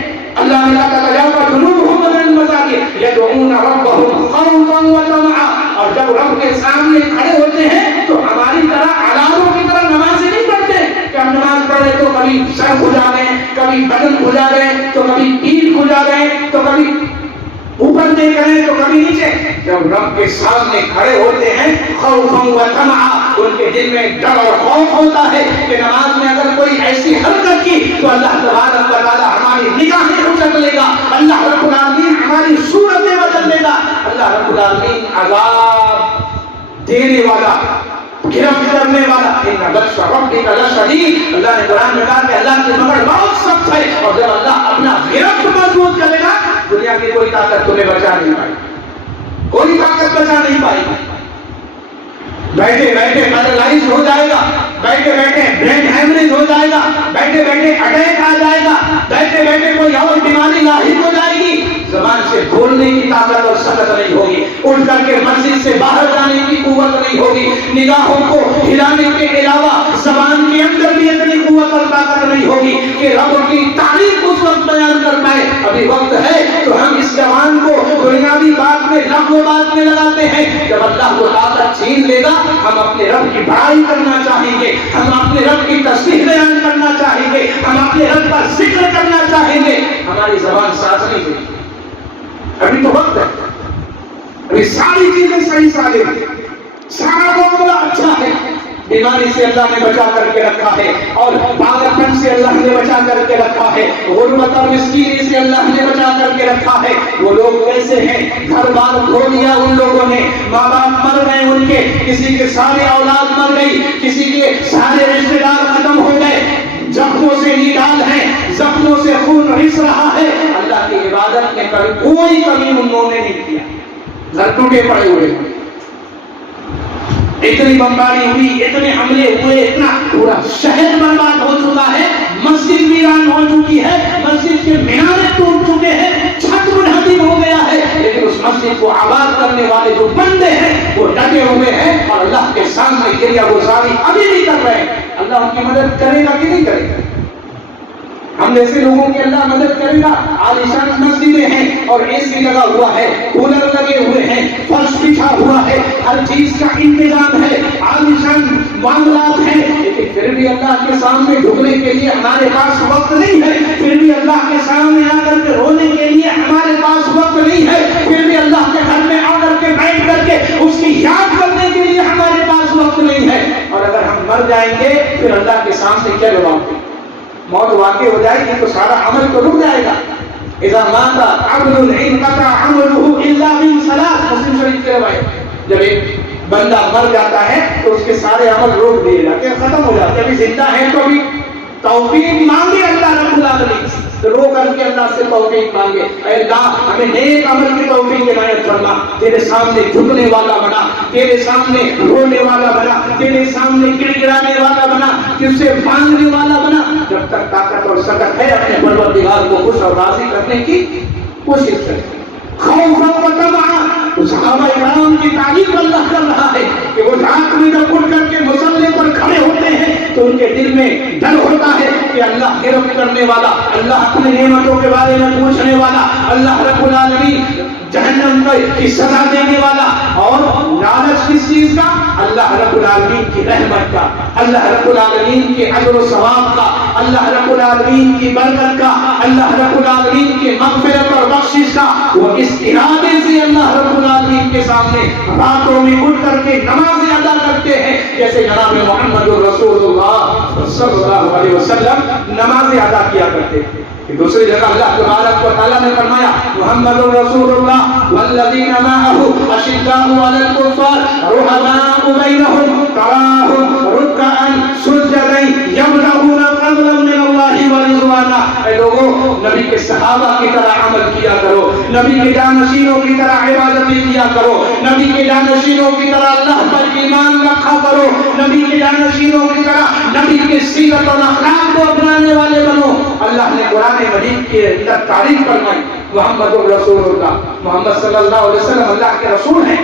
اللہ نے کہا تجافا جنوبهم عن المضاجع يدعون ربهم خوفا وطمعا، اور جب رب کے سامنے کھڑے ہوتے ہیں تو ہماری طرح علاموں کی طرح نماز نہیں پڑھتے کہ ہم نماز پڑھ رہے تو کبھی سر کھجا رہے ہیں، کبھی بدن کھجا رہے ہیں، تو کبھی پیٹھ کھجا رہے ہیں، تو کبھی اوپر دیکھ رہے ہیں تو کبھی نیچے۔ جب رب کے سامنے کھڑے ہوتے ہیں خوفا وطمعا، ان کے دل میں ڈر اور خوف ہوتا ہے کہ نماز میں اگر کوئی ایسی حرکت کی تو اللہ تبارک و تعالی ہماری نگاہیں اچک لے گا، اللہ رب العالمین ہماری صورتیں بدل دے گا، اللہ رب العالمین عذاب دینے والا، گرفت کرنے والا۔ ان بطش ربک لشدید، اللہ نے قرآن میں کہا کہ اللہ کی پکڑ بہت سخت ہے، اور جب اللہ اپنا گرفت مضبوط کرے گا دنیا کی کوئی طاقت تمہیں بچا نہیں پائے، کوئی طاقت بچا نہیں پائے گی۔ بیٹھے بیٹھے پیرالائز ہو جائے گا، بیٹھے بیٹھے برین ہیمریج ہو جائے گا، بیٹھے بیٹھے اٹیک آ جائے گا، بیٹھے بیٹھے کوئی اور بیماری لاحق ہو جائے گی، زبان سے بولنے کی طاقت اور سکت نہیں ہوگی، اٹھ کر کے مسجد سے باہر جانے کی قوت نہیں ہوگی، نگاہوں کو ہلانے کے علاوہ زبان کے اندر بھی اتنی قوت اور طاقت نہیں ہوگی کہ رب کی تعریف اس وقت بیان کر پائے۔ ابھی وقت ہے تو ہم اس زبان کو دنیاوی بات میں، لغو بات میں لگاتے ہیں، جب اللہ کو طاقت چھین لے گا ہم اپنے رب کی بڑائی کرنا چاہیں گے، ہم اپنے رب کی تسبیح بیان کرنا چاہیں گے، ہم اپنے رب کا ذکر کرنا چاہیں گے، ہماری زبان ساتھ نہیں دے گی۔ ابھی تو وقت ہے، ابھی ساری چیزیں صحیح سالم ہیں، سارا معاملہ اچھا ہے، بیماری سے اللہ نے بچا کر کے رکھا ہے، اور پاگل پن سے اللہ نے بچا کر کے رکھا ہے، غربت اور مسکینی سے اللہ نے بچا کر کے رکھا ہے۔ وہ لوگ کیسے ہیں؟ گھر بار کھو لیا ان لوگوں نے، ماں باپ مر گئے ان کے، کسی کے سارے اولاد مر گئی، کسی کے سارے رشتے دار ختم ہو گئے، زخموں سے نڈال ہیں، زخموں سے خون رس رہا ہے، اللہ کی عبادت میں کبھی کوئی کمی انہوں نے نہیں کیا، گھر ٹوٹے پڑے ہوئے ہیں، اتنی بمباری ہوئی، اتنے حملے ہوئے، اتنا پورا شہر برباد ہو چکا ہے، مسجد ویران ہو چکی ہے، مسجد کے مینارے ٹوٹ چکے ہیں، چھت منہدم ہو گیا ہے، لیکن اس مسجد کو آباد کرنے والے جو بندے ہیں وہ ڈٹے ہوئے ہیں اور اللہ کے سامنے گریہ گزاری ابھی نہیں کر رہے ہیں۔ اللہ ان کی مدد کرے گا کہ نہیں کرے گا؟ ہم جیسے لوگوں کی اللہ مدد کرے گا۔ عالیشان مسجدیں ہیں اور اے سی لگا ہوا ہے، کولر لگے ہوئے ہیں، فرش بچھا ہوا ہے، ہر چیز کا انتظام ہے، عالیشان معاملات ہیں، لیکن پھر بھی اللہ کے سامنے جھکنے کے لیے ہمارے پاس وقت نہیں ہے، پھر بھی اللہ کے سامنے آ کر کے رونے کے پھر اللہ کے سامنے کیا جواب دیں؟ موت واقع ہو جائے گی تو سارا عمل تو رک جائے گا. اذا مات عبد انقطع عمله الا من ثلاث، مسلم شریف کے روایت. جب ایک بندہ مر جاتا ہے تو اس کے سارے عمل روک دیے جاتے ہیں، ختم ہو جاتے ہیں. ابھی زندہ ہے تو ابھی توفیق مانگے اللہ رب العالمین سے، رو کر کے اللہ سے توفیق مانگے. اے اللہ ہمیں نیک عمل کی توفیق عنایت فرما. تیرے سامنے جھکنے والا بنا، تیرے سامنے رونے والا بنا، تیرے سامنے گڑ گڑانے والا بنا، تجھ سے مانگنے والا بنا. جب تک طاقت اور سکت ہے اپنے پروردگار کو خوش اور راضی کرنے کی کوشش کریں. خوف و طمع، صحابہ کرام کی تعریف اللہ کر رہا ہے کہ وہ رات میں جب اٹھ کر کے مصلے پر کھڑے ہوتے ہیں تو ان کے دل میں ڈر ہوتا ہے کہ اللہ گرفت کرنے والا، اللہ اپنے نعمتوں کے بارے میں پوچھنے والا، اللہ رب العالمین جہنم کی سزا دینے والا. اور لالچ کس چیز کا؟ اللہ رب العالمین کی رحمت کا، اللہ رب العالمین کے اجر و ثواب کا، اللہ رب العالمین کی برکت کا، اللہ رب العالمین کے مغفرت اور بخشش کا. وہ اس ارادے سے اللہ رب العالمین کے سامنے راتوں میں اٹھ کر کے نماز ادا کرتے ہیں جیسے جناب محمد رسول اللہ صلی اللہ علیہ وسلم نماز ادا کیا کرتے تھے. دوسری جگہ اللہ تبارک و تعالیٰ نے فرمایا محمد رسول اللہ والذین معه اشداء علی الکفار رحماء بینہم تراہم رکعا سجدا یبتغون فضلا من اللہ ورضوانا. اے لوگوں نبی کے صحابہ کی طرح عمل کیا کرو، نبی کے جانشینوں کی طرح عبادتیں کیا کرو، نبی کے جانشینوں کی طرح اللہ پر ایمان رکھا کرو، نبی کے جانشینوں کی طرح نبی کے سیرت اور اخلاق کو اپنانے والے بنو. اللہ نے قرآن مجید کے اندر تعریف فرمائی محمد رسول اللہ، محمد صلی اللہ علیہ وسلم اللہ کے رسول ہیں.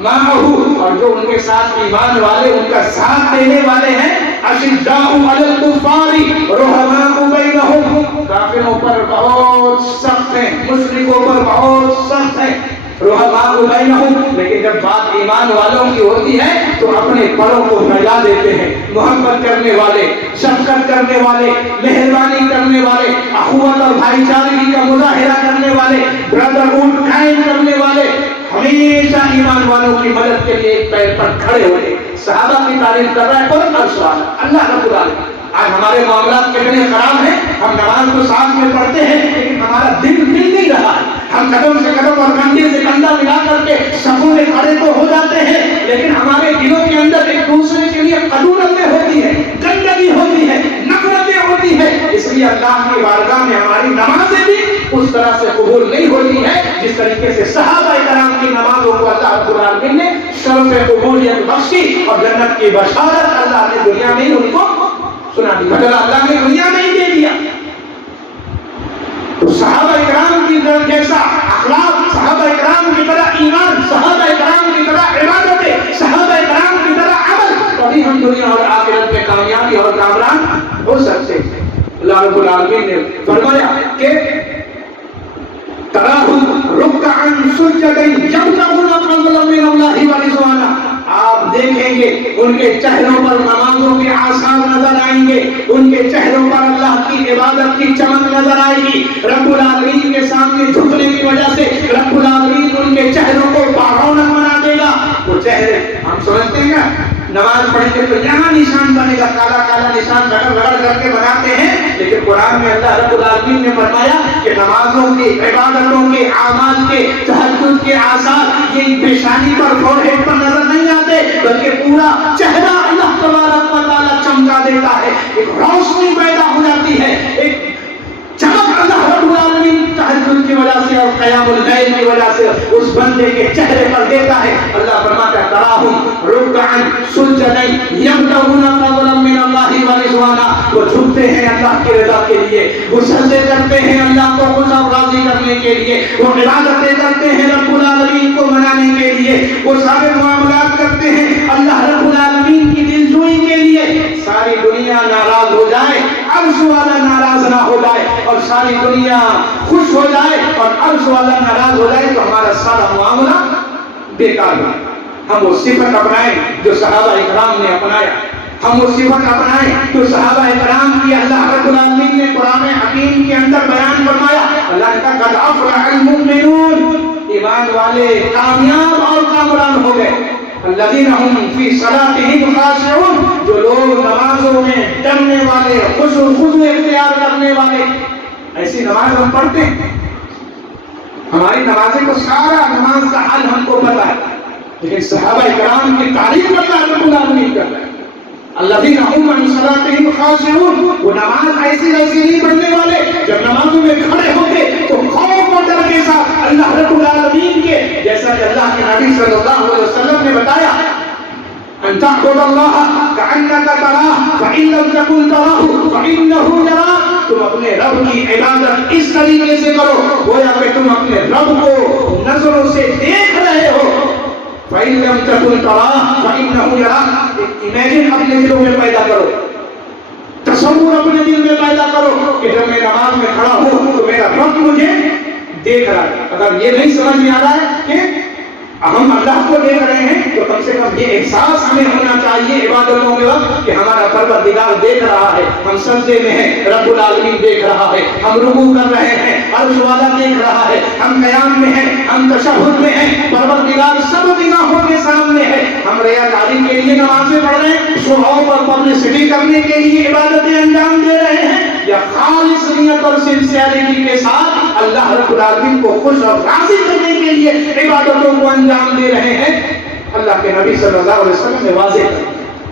اور جو ان کے ساتھ ایمان والے ان کا ساتھ دینے والے ہیں اشداء علی الکفار رحماء بینہم، کافروں پر بہت سخت ہیں، مشرکوں پر بہت سخت ہیں. رحماء بینہم، لیکن جب بات ایمان والوں کی ہوتی ہے تو اپنے پروں کو پھیلا دیتے ہیں. محبت کرنے والے، شفقت کرنے والے، مہربانی کرنے والے، اخوت اور بھائی چارگی کا مظاہرہ کرنے والے، برادرہوڈ قائم کرنے والے، ہمیشہ ایمان والوں کی مدد کے لیے ایک پیر پر کھڑے ہوئے. صحابہ کی تعریف کر رہا ہے قرآن اور سوال اللہ رب العالمین. آج ہمارے معاملات کتنے خراب ہیں، ہم نماز کو ساتھ میں پڑھتے ہیں لیکن ہمارا دل مل نہیں رہا ہے. ہم قدم سے قدم اور کندھے سے کندھا ملا کر کے صفوں میں کھڑے تو ہو جاتے ہیں لیکن ہمارے دلوں کے اندر ایک دوسرے کے لیے قدورتیں ہوتی ہیں، گندگی ہوتی ہے، نفرتیں ہوتی ہے. اس لیے اللہ کی بارگاہ میں ہماری نمازیں بھی اس طرح سے قبول نہیں ہوتی ہے جس طریقے سے صحابہ کرام کی نمازوں کو اللہ رب العالمین نے شرف قبولیت بخشی اور جنت کی بشارت اللہ نے دنیا میں ان کو سنا دی، مگر اللہ نے دنیا میں ہی دے دیا. تو صحابہ کرام کی طرح جیسا اخلاق، صحابہ کرام کی طرح ایمان، صحابہ کرام کی طرح عبادتیں، صحابہ کرام کی طرح عمل، تبھی ہم دنیا اور آخرت میں کامیابی اور کامران ہو سکتے ہیں. اللہ رب العالمین نے فرمایا کہ تراہم رکعا سجدا یبتغون فضلا من اللہ ورضوانا. آپ دیکھیں گے ان کے چہروں پر نمازوں کے آثار نظر آئیں گے، ان کے چہروں پر اللہ کی عبادت کی چمک نظر آئے گی. رب العالمین کے سامنے جھکنے کی وجہ سے رب العالمین ان کے چہروں کو بارونق بنا دے گا. وہ چہرے ہم سمجھتے ہیں نا نماز پڑھیں گے تو یہاں نشان بنے گا، کالا کالا نشان رگڑ رگڑ کر کے بناتے ہیں، لیکن قرآن میں اللہ رب العالمین نے فرمایا کہ نمازوں کی، عبادتوں کے، اعمال کے، تہجد کے آثار یہ پیشانی پر، فورہیڈ پر نظر نہیں آتے بلکہ پورا چہرہ اللہ تبارک و تعالیٰ چمکا دیتا ہے. ایک روشنی پیدا ہو جاتی ہے، ایک چمک اللہ رب العالمین تہجد کی وجہ سے اور قیام اللیل کی وجہ سے اس بندے کے چہرے پر دیتا ہے. اللہ فرماتا ہے تراہم رکعا سجدا یبتغون فضلا من اللہ ورضوانا. وہ جھکتے ہیں اللہ کی رضا کے لیے، وہ سجدے کرتے ہیں اللہ کو خوش اور راضی کرنے کے لیے، وہ عبادتیں کرتے ہیں رب العالمین کو منانے کے لیے، وہ سارے معاملات کرتے ہیں اللہ رب العالمین کی دلجوئی کے لیے. ساری دنیا ناراض ہو جائے، عرش والا ناراض نہ ہو جائے، اور ساری دنیا خوش ہو جائے اور عرش والا ناراض ہو جائے تو ہمارا سارا معاملہ بیکار ہے. ہم وہ صفت اپنائیں جو صحابہ اکرام نے اپنایا، ہم وہ صفت اپنائیں جو صحابہ اکرام کی اللہ رب العالمین نے قرآن حکیم کے اندر بیان فرمایا. اللہ کا قد افلح المؤمنون، ایمان والے کامیاب اور کامران ہو گئے. الذین هم فی صلاتهم خاشعون، جو لوگ نمازوں میں ڈرنے والے، خشوع و خضوع اختیار کرنے والے، ایسی نماز ہم پڑھتے ہیں. ہماری نمازیں کو سارا نماز کا حل ہم کو پتا ہے، لیکن صحابہ کرام کی تعریف کرتا ہے رب العالمین کرتا ہے. الذین هم عن صلاتهم خاشعون، وہ نماز ایسی نہیں پڑھنے والے جب نمازوں میں کھڑے ہوتے تو خوف و ڈر کے ساتھ اللہ رب العالمین کے، جیسا کہ اللہ کے نبی صلی اللہ علیہ وسلم نے بتایا، ان تعبد اللہ کأنک تراہ فإن لم تکن تراہ فإنہ یراک. تم اپنے رب کی عبادت اس طریقے سے کرو گویا کہ تم اپنے رب کو نظروں سے دیکھ رہے ہو. فإن لم تكن تراه فإنه يراك. امیجن اپنے دلوں میں پیدا کرو، تصور اپنے دل میں پیدا کرو کہ جب میں نماز میں کھڑا ہوں تو میرا رب مجھے دیکھ رہا ہے. اگر یہ نہیں سمجھ میں آ رہا ہے کہ ہم اللہ کو دیکھ رہے ہیں تو کم سے کم یہ احساس ہمیں ہونا چاہیے عبادتوں کے وقت کہ ہمارا پروردگار دیکھ رہا ہے. ہم سجدے میں ہیں، رب العالمین دیکھ رہا ہے. ہم رکوع کر رہے ہیں، عرش والا دیکھ رہا ہے. ہم قیام میں ہیں، ہم تشہد میں ہیں، پروردگار سب نگاہوں کے سامنے ہے. ہم ریاکاری کے لیے نمازیں پڑھ رہے ہیں، شو آف اور پبلسٹی کرنے کے لیے عبادتیں انجام دے رہے ہیں، یا خالص نیت اور سنسیئرٹی کے ساتھ اللہ رب العالمین کو خوش اور راضی کرنے کے لیے عبادتوں کو انجام دے رہے ہیں. اللہ کے نبی صلی اللہ علیہ وسلم نے واضح کیا.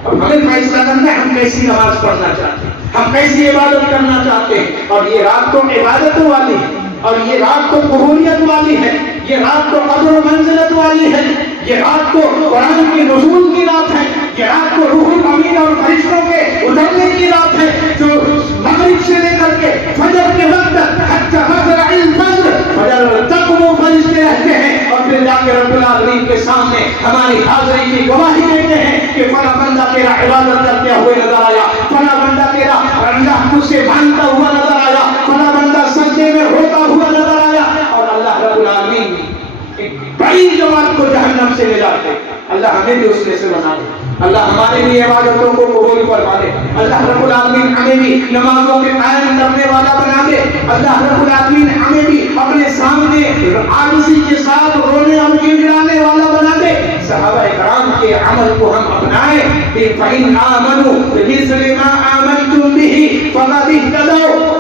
اب ہمیں فیصلہ کرنا ہے ہم کیسی نماز پڑھنا چاہتے ہیں، ہم کیسی عبادت کرنا چاہتے ہیں. اور یہ رات تو عبادتوں والی ہے، اور یہ رات تو قبولیت والی ہے، یہ رات تو قدر و منزلت والی ہے، یہ رات تو قرآن کی نزول کی رات ہے، یہ رات تو روح الامین اور فرشتوں کے اترنے کی رات ہے، جو مغرب سے لے کر کے فجر کے وقت حتی مطلع الفجر، فجر تک وہ فرشتے رہتے ہیں، اور پھر جا کے رب العالمین کے سامنے ہماری حاضری کی گواہی دیتے ہیں کہ فلاں بندہ تیرا عبادت کرتے ہوئے نظر آیا، فلاں بندہ تیرا اللہ تجھ سے مانتا ہوا نظر آیا، فلاں بندہ سجدے میں ہوتا ہوا نظر آیا. اور اللہ رب العالمین ایک بڑی جماعت کو جہنم سے نجات دے. اللہ ہمیں بھی اس میں سے بنا دے. اللہ ہمارے لیے عبادتوں کو قبول فرما دے. اللہ رب العالمین ہمیں بھی نمازوں کے قائم کرنے والا بنا دے. اللہ رب العالمین ہمیں بھی اپنے سامنے عاجزی کے ساتھ رونے اور گڑگڑانے والا بنا دے. صحابہ کرام کے عمل کو ہم اپنائیں. فَإِنْ آمَنُوا بِمِثْلِ مَا آمَنْتُمْ بِهِ فَقَدِ اهْتَدَوْا.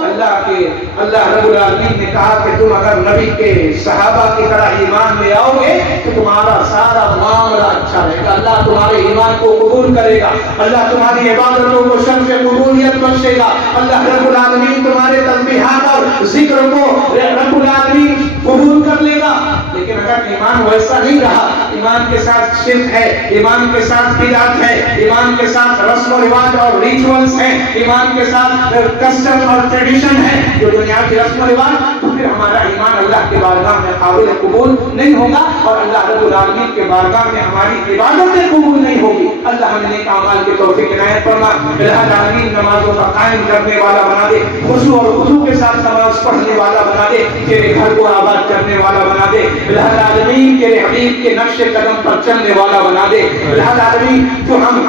اللہ رب العالمین نے کہا کہ تم اگر نبی کے صحابہ کی طرح ایمان لے آؤ گے تو تمہارا سارا معاملہ اچھا رہے گا. اللہ تمہارے ایمان کو قبول کرے گا. اللہ تمہاری عبادتوں کو شرف قبولیت بخشے گا. اللہ رب العالمین تمہارے تسبیحات اور ذکر کو رب العالمین قبول کر لے گا. لیکن اگر ایمان ویسا نہیں رہا، ایمان کے ساتھ شرک ہے، ایمان کے ساتھ بدعت ہے، ایمان کے ساتھ رسم و رواج اور ریچولز ہیں، ایمان کے ساتھ کسٹم اور ٹریڈیشن ہے جو دنیا کی رسم و رواج، تو پھر ہمارا ایمان اللہ کے بارگاہ میں قابل قبول نہیں ہوگا، اور اللہ رب العالمین کے بارگاہ میں ہماری عبادتیں قبول نہیں ہوگی. اللہ ہمیں نیک اعمال کی توفیق عنایت فرما. الہ العالمین نمازوں کا قائم کرنے والا بنا دے، خشوع اور خضوع کے ساتھ نماز پڑھنے والا بنا دے، تیرے گھر کو آباد کرنے والا بنا دے. الہ العالمین تیرے حبیب کے نقش قدم پر چلنے والا بنا دے. الہ العالمین تو ہم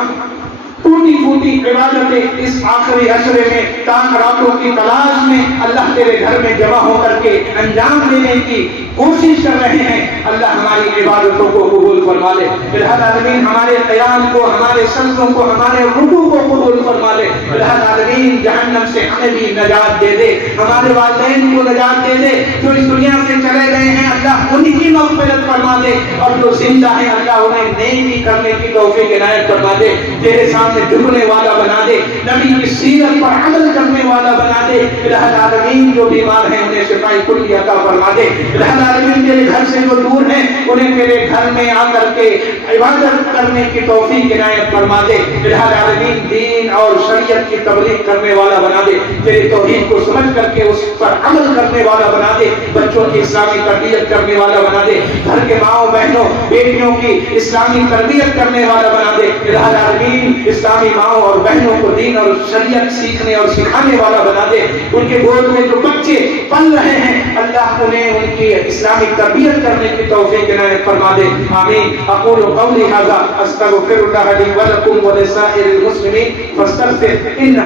ٹوٹی پھوٹی عبادتیں اس آخری عشرے میں تاک راتوں کی تلاش میں اللہ تیرے گھر میں جمع ہو کر کے انجام دینے کی کوشش کر رہے ہیں. اللہ ہماری عبادتوں کو قبول فرما لے. الہ العالمین ہمارے قیام کو، ہمارے سجدوں کو، ہمارے رکوع کو قبول فرما لے. الہ العالمین جہنم سے ہمیں بھی نجات دے دے، ہمارے والدین کو نجات دے دے. جو اس دنیا سے چلے گئے ہیں اللہ ان کی مغفرت فرما دے، اور جو زندہ ہیں اللہ انہیں نیکی کرنے کی توفیق عنایت فرما دے. تیرے سامنے جھکنے والا بنا دے، نبی کی سیرت پر عمل کرنے والا بنا دے. الہ العالمین جو بیمار ہیں انہیں شفاء کلی عطا فرما دے. الہ العالمین تیرے گھر سے جو دور ہیں انہیں تیرے گھر میں آ کر کے عبادت کرنے کی توفیق عنایت فرما دے. الہ العالمین دین اور شریعت کی تبلیغ کرنے والا بنا دے. تیری توحید کو سمجھ کر کے اس پر عمل کرنے والا بنا دے. بچوں کی اسلامی تربیت کرنے والا بنا دے. گھر کے ماؤں بہنوں بیٹیوں کی اسلامی تربیت کرنے والا بنا دے. الہ العالمین اسلامی ماؤں اور بہنوں کو دین اور شریعت سیکھنے اور سکھانے والا بنا دے. ان کے گود میں جو بچے پل رہے ہیں اللہ انہیں ان کی اسلامی تربیت کرنے کی توفیق عنایت فرما دے. آمین. اقول قولی ھذا استغفر اللہ لی ولکم ولسائر المسلمین فاستغفر